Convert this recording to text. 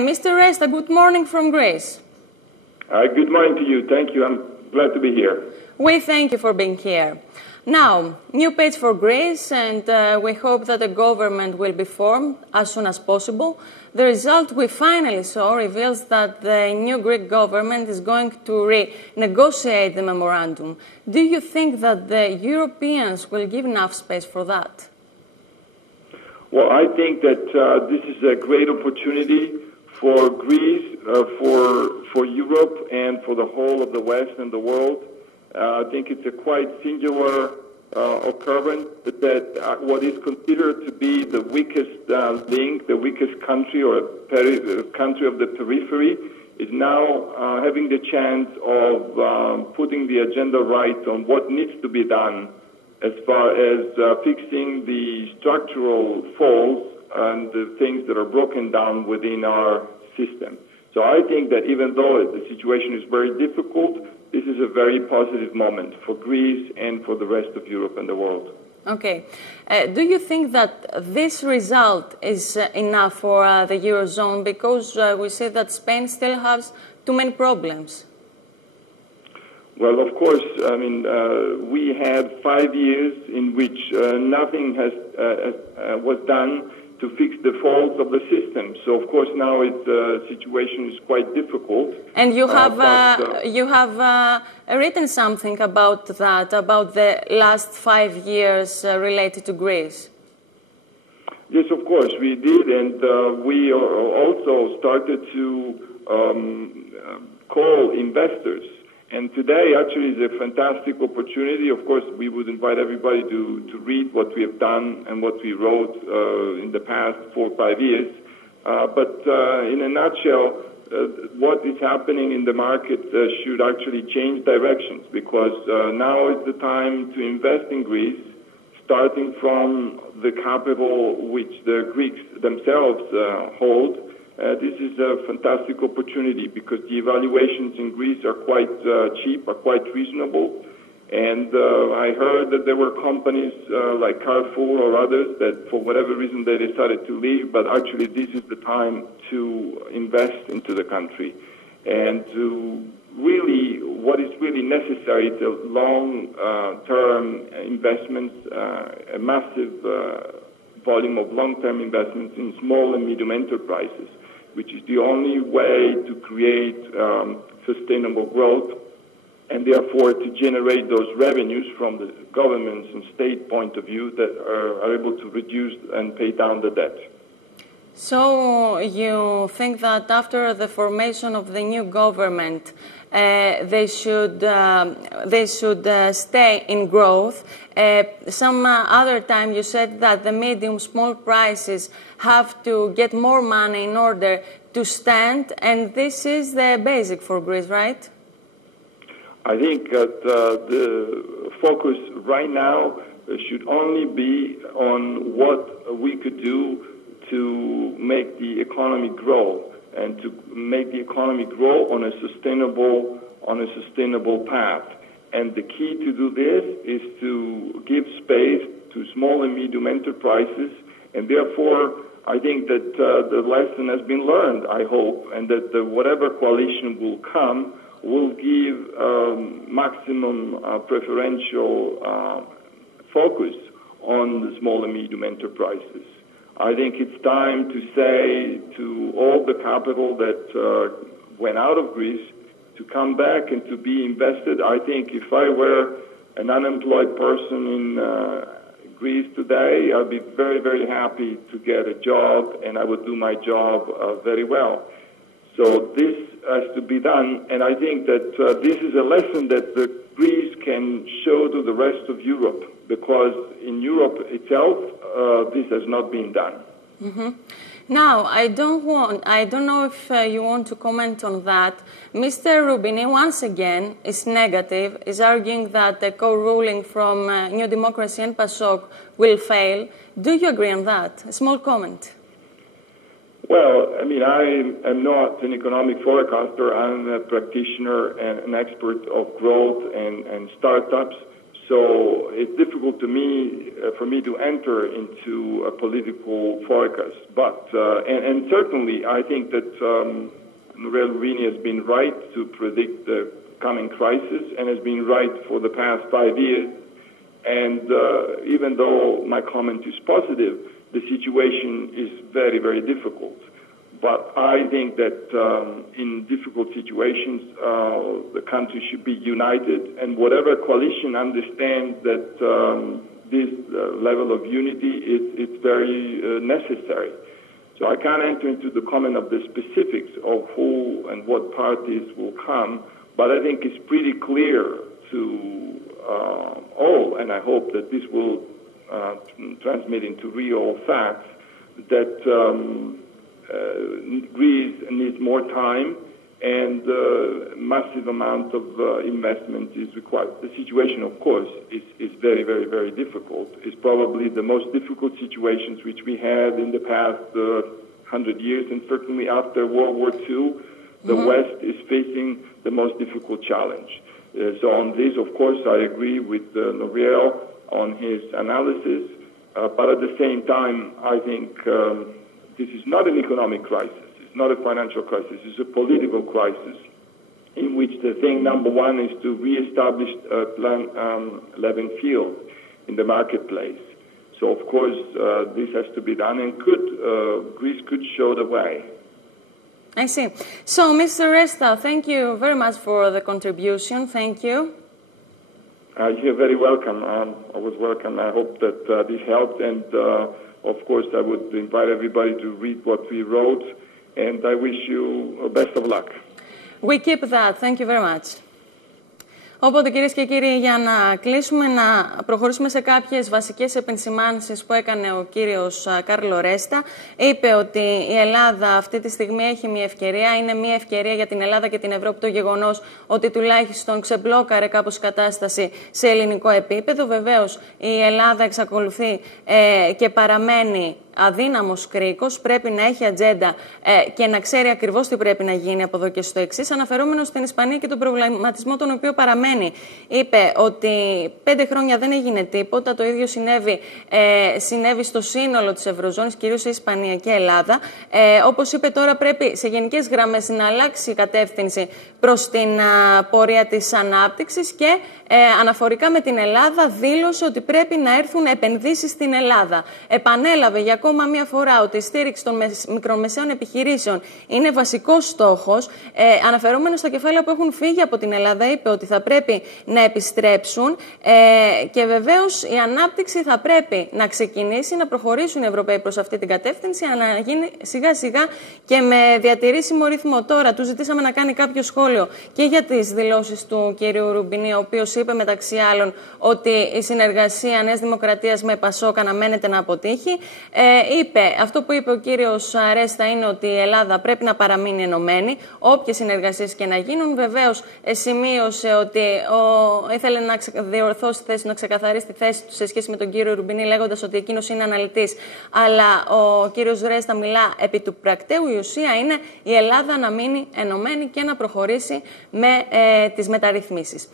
Mr. Resta, good morning from Greece. Good morning to you. Thank you. I'm glad to be here. We thank you for being here. Now, new page for Greece, and we hope that a government will be formed as soon as possible. The result we finally saw reveals that the new Greek government is going to renegotiate the memorandum. Do you think that the Europeans will give enough space for that? Well, I think that this is a great opportunity for Greece, for Europe, and for the whole of the West and the world. I think it's a quite singular occurrence that what is considered to be the weakest link, the weakest country or country of the periphery, is now having the chance of putting the agenda right on what needs to be done as far as fixing the structural faults and the things that are broken down within our system. So I think that even though the situation is very difficult, this is a very positive moment for Greece and for the rest of Europe and the world. Okay. Do you think that this result is enough for the Eurozone? Because we see that Spain still has too many problems. Well, of course, I mean, we had 5 years in which nothing was done to fix the faults of the system. So, of course, now the situation is quite difficult. And you have written something about that, about the last 5 years related to Greece. Yes, of course, we did, and we also started to call investors. And today, actually, is a fantastic opportunity. Of course, we would invite everybody to read what we have done and what we wrote in the past 4 or 5 years. But in a nutshell, what is happening in the market should actually change directions, because now is the time to invest in Greece, starting from the capital which the Greeks themselves hold. This is a fantastic opportunity because the evaluations in Greece are quite cheap, are quite reasonable. And I heard that there were companies like Carrefour or others that for whatever reason they decided to leave, but actually this is the time to invest into the country and to really, what is really necessary is a long-term investments, a massive volume of long-term investments in small and medium enterprises, which is the only way to create sustainable growth and therefore to generate those revenues from the governments and state point of view that are able to reduce and pay down the debt. So you think that after the formation of the new government, they should stay in growth. Some other time you said that the medium small prices have to get more money in order to stand, and this is the basic for Greece, right? I think that the focus right now should only be on what we could do to make the economy grow, and to make the economy grow on a sustainable path. And the key to do this is to give space to small and medium enterprises, and therefore I think that the lesson has been learned, I hope, and that whatever coalition will come will give maximum preferential focus on the small and medium enterprises. I think it's time to say to all the capital that went out of Greece to come back and to be invested. I think if I were an unemployed person in Greece today, I'd be very, very happy to get a job, and I would do my job very well. So this has to be done, and I think that this is a lesson that Greece can show to the rest of Europe, because in Europe itself, this has not been done. Mm-hmm. Now, I don't know if you want to comment on that. Mr. Rubini, once again, is negative, is arguing that the co-ruling from New Democracy and PASOK will fail. Do you agree on that? A small comment. Well, I mean, I am not an economic forecaster. I'm a practitioner and an expert of growth and startups. So it's difficult for me to enter into a political forecast. But and certainly, I think that Nouriel Roubini has been right to predict the coming crisis and has been right for the past 5 years. And even though my comment is positive, the situation is very, very difficult. But I think that in difficult situations, the country should be united, and whatever coalition understands that this level of unity is very necessary. So I can't enter into the comment of the specifics of who and what parties will come, but I think it's pretty clear to all, and I hope that this will transmit into real facts, that Greece needs more time and massive amount of investment is required. The situation, of course, is very, very, very difficult. It's probably the most difficult situations which we had in the past 100 years, and certainly after World War II, the West is facing the most difficult challenge. So on this, of course, I agree with Nouriel on his analysis, but at the same time, I think this is not an economic crisis, it's not a financial crisis, it's a political crisis in which the thing number one is to reestablish a level field in the marketplace. So of course this has to be done, and Greece could show the way. I see. So Mr. Resta, thank you very much for the contribution. Thank you. You're very welcome. I was welcome. I hope that this helped, and of course, I would invite everybody to read what we wrote, and I wish you best of luck. We keep that. Thank you very much. Οπότε, κυρίες και κύριοι, για να κλείσουμε, να προχωρήσουμε σε κάποιες βασικές επενσημάνσεις που έκανε ο κύριος Κάρλο Ρέστα. Είπε ότι η Ελλάδα αυτή τη στιγμή έχει μια ευκαιρία. Είναι μια ευκαιρία για την Ελλάδα και την Ευρώπη το γεγονός ότι τουλάχιστον ξεμπλόκαρε κάπως η κατάσταση σε ελληνικό επίπεδο. Βεβαίως, η Ελλάδα εξακολουθεί και παραμένει αδύναμος κρίκος, πρέπει να έχει ατζέντα και να ξέρει ακριβώς τι πρέπει να γίνει από εδώ και στο εξής. Αναφερόμενος στην Ισπανία και τον προβληματισμό τον οποίο παραμένει, είπε ότι 5 χρόνια δεν έγινε τίποτα, το ίδιο συνέβη στο σύνολο της Ευρωζώνης, κυρίως σε Ισπανία και Ελλάδα. Όπως είπε, τώρα πρέπει σε γενικές γραμμές να αλλάξει η κατεύθυνση προς την πορεία της ανάπτυξης και αναφορικά με την Ελλάδα δήλωσε ότι πρέπει να έρθουν επενδύσεις στην Ελλάδα. Επανέλαβε για ακόμα μία φορά ότι η στήριξη των μικρομεσαίων επιχειρήσεων είναι βασικός στόχος. Αναφερόμενος στα κεφάλαια που έχουν φύγει από την Ελλάδα, είπε ότι θα πρέπει να επιστρέψουν και βεβαίως η ανάπτυξη θα πρέπει να ξεκινήσει, να προχωρήσουν οι Ευρωπαίοι προς αυτή την κατεύθυνση, αλλά να γίνει σιγά σιγά και με διατηρήσιμο ρυθμό. Τώρα του ζητήσαμε να κάνει κάποιο σχόλιο και για τις δηλώσεις του κυρίου Ρουμπινί, ο οποίος είπε μεταξύ άλλων ότι η συνεργασία Νέας Δημοκρατίας με Πασόκ αναμένεται να αποτύχει. Αυτό που είπε ο κύριος Ρέστα είναι ότι η Ελλάδα πρέπει να παραμείνει ενωμένη, όποιες συνεργασίες και να γίνουν. Βεβαίως σημείωσε ότι ήθελε να διορθώσει τη θέση, να ξεκαθαρίσει τη θέση του σε σχέση με τον κύριο Ρουμπινί, λέγοντας ότι εκείνος είναι αναλυτής. Αλλά ο κύριος Ρέστα μιλά επί του πρακτέου. Η ουσία είναι η Ελλάδα να μείνει ενωμένη και να προχωρήσει με τις μεταρρυθμίσεις.